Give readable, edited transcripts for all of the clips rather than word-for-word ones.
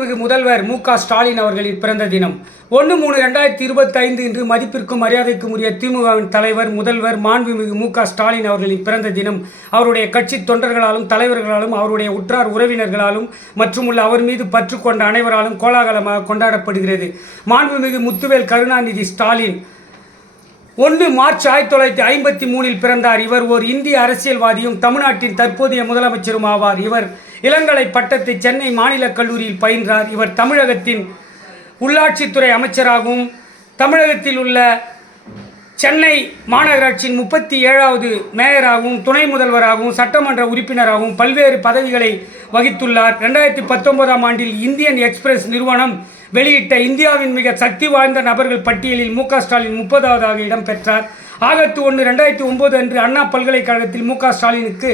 மாண்புமிகு முதல்வர் ஸ்டாலின் அவர்களின் பிறந்த தினம் 1/3/2025 இன்று மதிப்பிற்கும் மரியாதைக்கும் உரிய திமுகவின் தலைவர் முதல்வர் மாண்புமிகு ஸ்டாலின் அவர்களின் பிறந்த தினம் அவருடைய கட்சி தொண்டர்களாலும் தலைவர்களாலும் அவருடைய உற்றார் உறவினர்களாலும் மற்றும் உள்ள அவர் மீது பற்று கொண்ட அனைவராலும் கோலாகலமாக கொண்டாடப்படுகிறது. மாண்புமிகு முத்துவேல் கருணாநிதி ஸ்டாலின் 1 மார்ச் 1953 பிறந்தார். இவர் ஓர் இந்திய அரசியல்வாதியும் தமிழ்நாட்டின் தற்போதைய முதலமைச்சரும் ஆவார். இவர் இளங்கலை பட்டத்தை சென்னை மாநிலக் கல்லூரியில் பயின்றார். இவர் தமிழகத்தின் உள்ளாட்சித்துறை அமைச்சராகவும் தமிழகத்தில் உள்ள சென்னை மாநகராட்சியின் 37வது மேயராகவும் துணை முதல்வராகவும் சட்டமன்ற உறுப்பினராகவும் பல்வேறு பதவிகளை வகித்துள்ளார். 2019ஆம் ஆண்டில் இந்தியன் எக்ஸ்பிரஸ் நிறுவனம் வெளியிட்ட இந்தியாவின் மிக சக்தி வாய்ந்த நபர்கள் பட்டியலில் ஸ்டாலின் 30வதாக இடம் பெற்றார். ஆகஸ்ட் 1, 2009 அன்று அண்ணா பல்கலைக்கழகத்தில் ஸ்டாலினுக்கு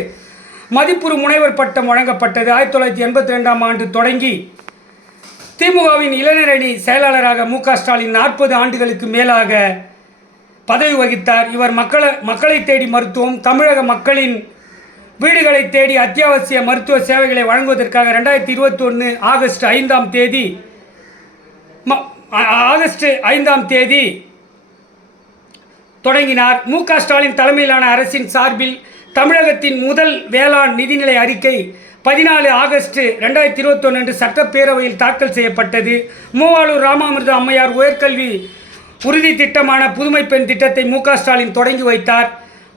மதிப்புறு முனைவர் பட்டம் வழங்கப்பட்டது. 1982ஆம் ஆண்டு தொடங்கி திமுகவின் இளைஞரணி செயலாளராக ஸ்டாலின் 40 ஆண்டுகளுக்கு மேலாக பதவி வகித்தார். இவர் மக்களை தேடி மருத்துவம், தமிழக மக்களின் வீடுகளை தேடி அத்தியாவசிய மருத்துவ சேவைகளை வழங்குவதற்காக 2021 ஆகஸ்ட் 5ஆம் தேதி தொடங்கினார். ஸ்டாலின் தலைமையிலான அரசின் சார்பில் தமிழகத்தின் முதல் வேளாண் நிதிநிலை அறிக்கை 14 ஆகஸ்ட் 2021 அன்று சட்டப்பேரவையில் தாக்கல் செய்யப்பட்டது. மூவாளூர் ராமாமிர்த அம்மையார் உயர்கல்வி உறுதி திட்டமான புதுமை பெண் திட்டத்தை ஸ்டாலின் தொடங்கி வைத்தார்.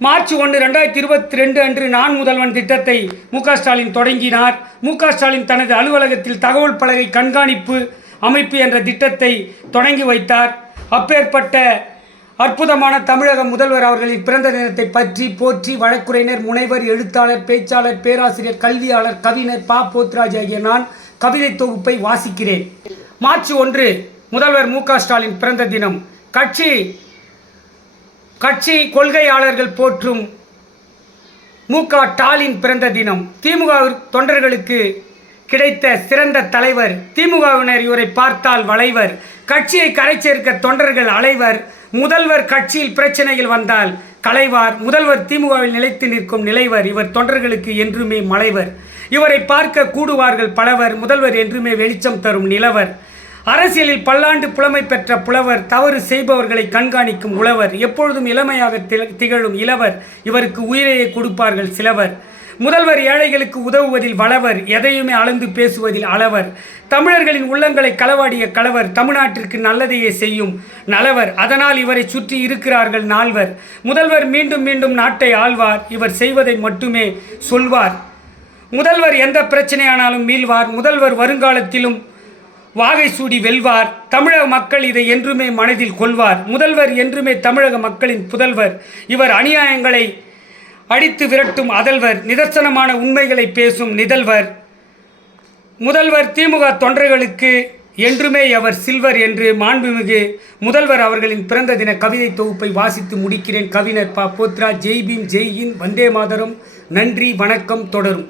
மார்ச் 1, 2022 அன்று நான் முதல்வன் திட்டத்தை ஸ்டாலின் தொடங்கினார். ஸ்டாலின் தனது அலுவலகத்தில் தகவல் பலகை கண்காணிப்பு அமைப்பு என்ற திட்டத்தை தொடங்கி வைத்தார். அப்பேற்பட்ட அற்புதமான தமிழக முதல்வர் அவர்களின் பிறந்த தினத்தை பற்றி போற்றி வழக்குரைஞர், முனைவர், எழுத்தாளர், பேச்சாளர், பேராசிரியர், கல்வியாளர், கவிஞர் போத்ராஜ் ஆகிய நான் கவிதை தொகுப்பை வாசிக்கிறேன். மார்ச் 1 முதல்வர் ஸ்டாலின் பிறந்த தினம். கட்சி கொள்கையாளர்கள் போற்றும் ஸ்டாலின் பிறந்த தினம். திமுக தொண்டர்களுக்கு கிடைத்த சிறந்த தலைவர். திமுகவினர் இவரை பார்த்தால் வளைவர். கட்சியை கரை சேர்க்க தொண்டர்கள் அலைவர். முதல்வர் கட்சியில் பிரச்சனைகள் வந்தால் களைவார். முதல்வர் திமுகவில் நிலைத்து நிற்கும் நிலைவர். இவர் தொண்டர்களுக்கு என்றுமே மலைவர். இவரை பார்க்க கூடுவார்கள் பலவர். முதல்வர் என்றுமே வெளிச்சம் தரும் நிலவர். அரசியலில் பல்லாண்டு புலமை பெற்ற புலவர். தவறு செய்பவர்களை கண்காணிக்கும் உழவர். எப்பொழுதும் இளமையாக திகழும் இளவர். இவருக்கு உயிரையே கொடுப்பார்கள் சிலவர். முதல்வர் ஏழைகளுக்கு உதவுவதில் வளவர். எதையுமே அளந்து பேசுவதில் அளவர். தமிழர்களின் உள்ளங்களை களவாடிய கலவர். தமிழ்நாட்டிற்கு நல்லதையே செய்யும் நலவர். அதனால் இவரை சுற்றி இருக்கிறார்கள் நால்வர். முதல்வர் மீண்டும் மீண்டும் நாட்டை ஆள்வார். இவர் செய்வதை மட்டுமே சொல்வார். முதல்வர் எந்த பிரச்சனையானாலும் மீள்வார். முதல்வர் வருங்காலத்திலும் வாகை சூடி வெல்வார். தமிழக மக்கள் இதை என்றுமே மனதில் கொள்வார். முதல்வர் என்றுமே தமிழக மக்களின் புதல்வர். இவர் அநியாயங்களை அடித்து விரட்டும் அதல்வர். நிதர்சனமான உண்மைகளை பேசும் நிதல்வர். முதல்வர் திமுக தொண்டர்களுக்கு என்றுமே அவர் சில்வர் என்று மாண்புமிகு முதல்வர் அவர்களின் பிறந்த தின கவிதை தொகுப்பை வாசித்து முடிக்கிறேன். கவிஞர் போத்ராஜ். ஜெய் பீம், ஜெய் ஹிந்த், வந்தே மாதரம். நன்றி, வணக்கம். தொடரும்.